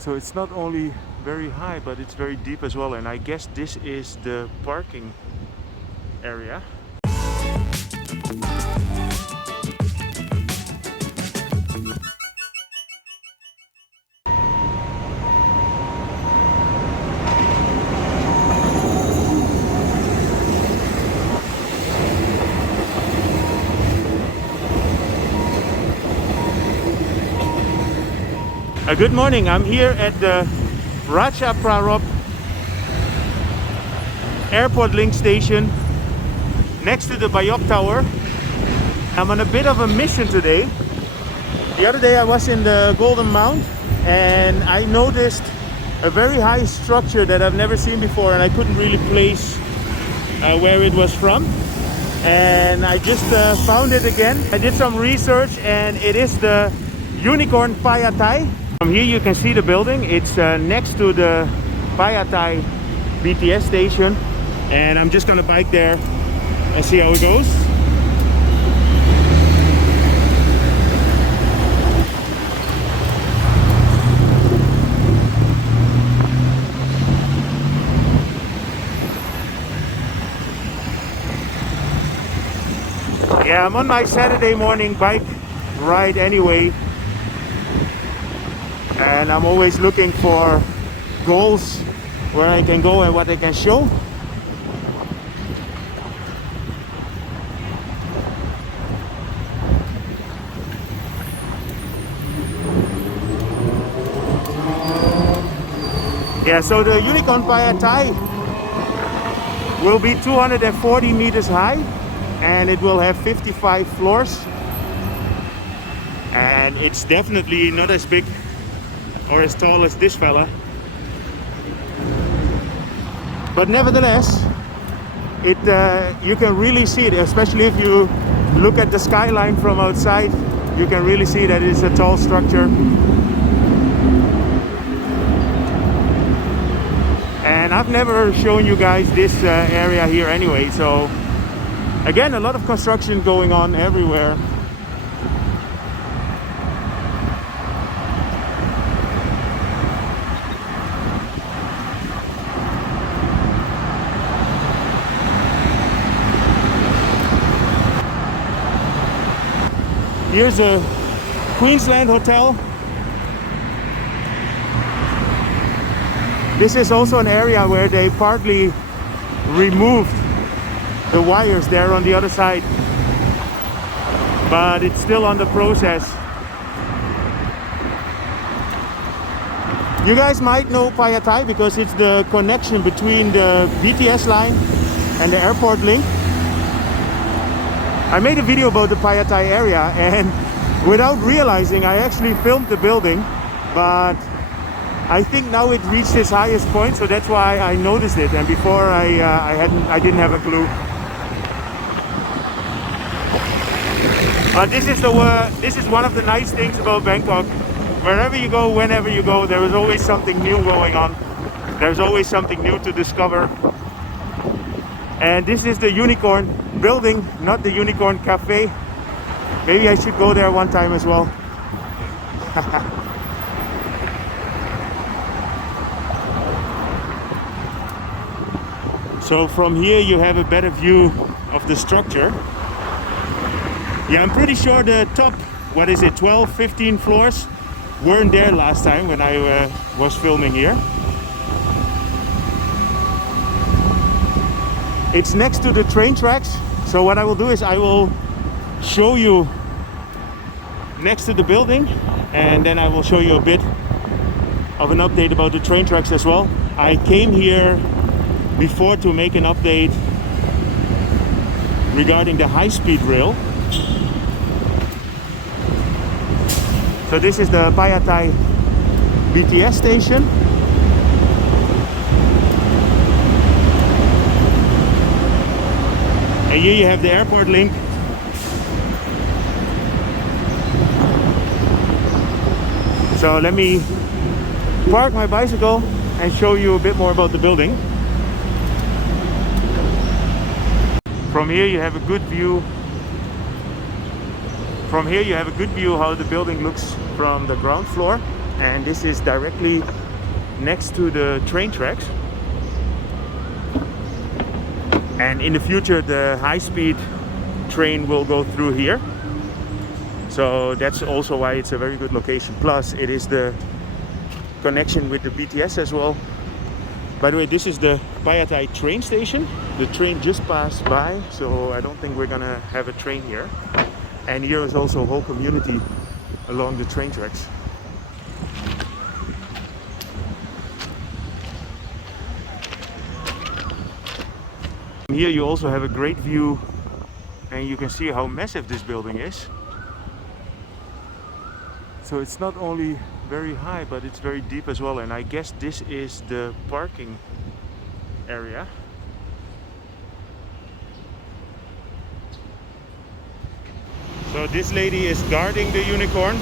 So it's not only very high, but it's very deep as well. And I guess this is the parking area. Good morning, I'm here at the Ratchaprarop Airport Link Station next to the Bangkok Tower. I'm on a bit of a mission today. The other day I was in the Golden Mount and I noticed a very high structure that I've never seen before, and I couldn't really place where it was from. And I just found it again. I did some research and it is the Unicorn Payathai. From here you can see the building. It's next to the PayaThai BTS station, and I'm just gonna bike there and see how it goes. Yeah, I'm on my Saturday morning bike ride anyway. And I'm always looking for goals where I can go and what I can show. Yeah, so the Unicorn Payathai will be 240 meters high and it will have 55 floors. And it's definitely not as big or as tall as this fella, but nevertheless it you can really see it, especially if you look at the skyline from outside. You can really see that it's a tall structure, and I've never shown you guys this area here anyway. So again, a lot of construction going on everywhere. Here's a Queensland hotel. This is also an area where they partly removed the wires there on the other side, but it's still under process. You guys might know PayaThai because it's the connection between the BTS line and the airport link. I made a video about the PayaThai area, and without realizing I actually filmed the building, but I think now it reached its highest point, so that's why I noticed it, and before I didn't have a clue. But this is one of the nice things about Bangkok. Wherever you go, whenever you go, there is always something new going on. There's always something new to discover. And this is the Unicorn building, not the Unicorn Cafe. Maybe I should go there one time as well. So from here you have a better view of the structure. Yeah, I'm pretty sure the top, 12, 15 floors weren't there last time when I was filming here. It's next to the train tracks, so what I will do is I will show you next to the building, and then I will show you a bit of an update about the train tracks as well. I came here before to make an update regarding the high-speed rail. So this is the PayaThai BTS station. And here you have the airport link. So let me park my bicycle and show you a bit more about the building. From here you have a good view. From here you have a good view how the building looks from the ground floor. and this is directly next to the train tracks. And in the future the high-speed train will go through here. So that's also why it's a very good location. Plus it is the connection with the BTS as well. By the way, this is the PayaThai train station. The train just passed by, so I don't think we're gonna have a train here. And here is also a whole community along the train tracks. Here you also have a great view, and you can see how massive this building is. So it's not only very high, but it's very deep as well, and I guess this is the parking area. So this lady is guarding the Unicorn.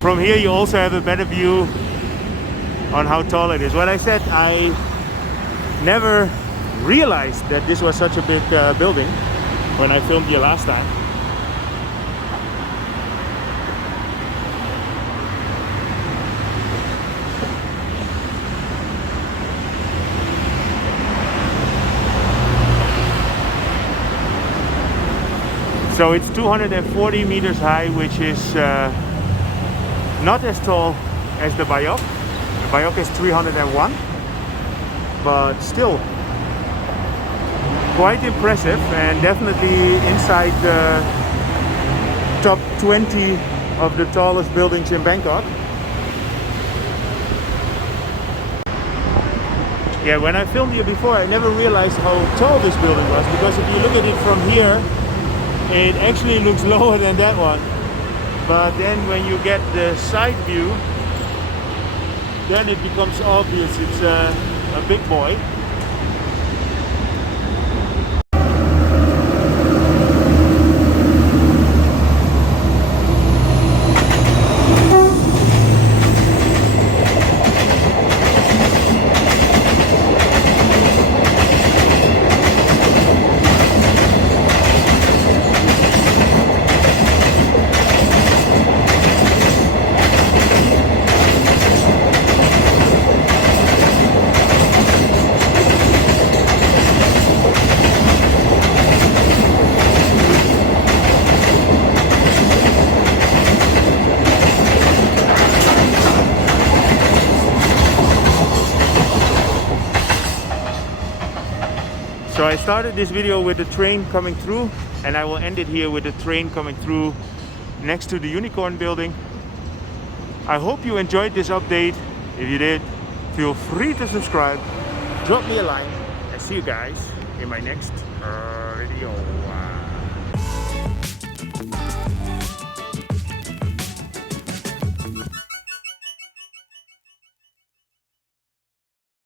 From here you also have a better view on how tall it is. What I said, I never realized that this was such a big building when I filmed here last time. So it's 240 meters high, which is not as tall as the Bangkok. The Bangkok is 301, but still quite impressive, and definitely inside the top 20 of the tallest buildings in Bangkok. Yeah, when I filmed here before, I never realized how tall this building was, because if you look at it from here, it actually looks lower than that one. But then when you get the side view, then it becomes obvious it's a big boy. So I started this video with the train coming through, and I will end it here with the train coming through next to the Unicorn building. I hope you enjoyed this update. If you did, feel free to subscribe, drop me a line, and see you guys in my next video.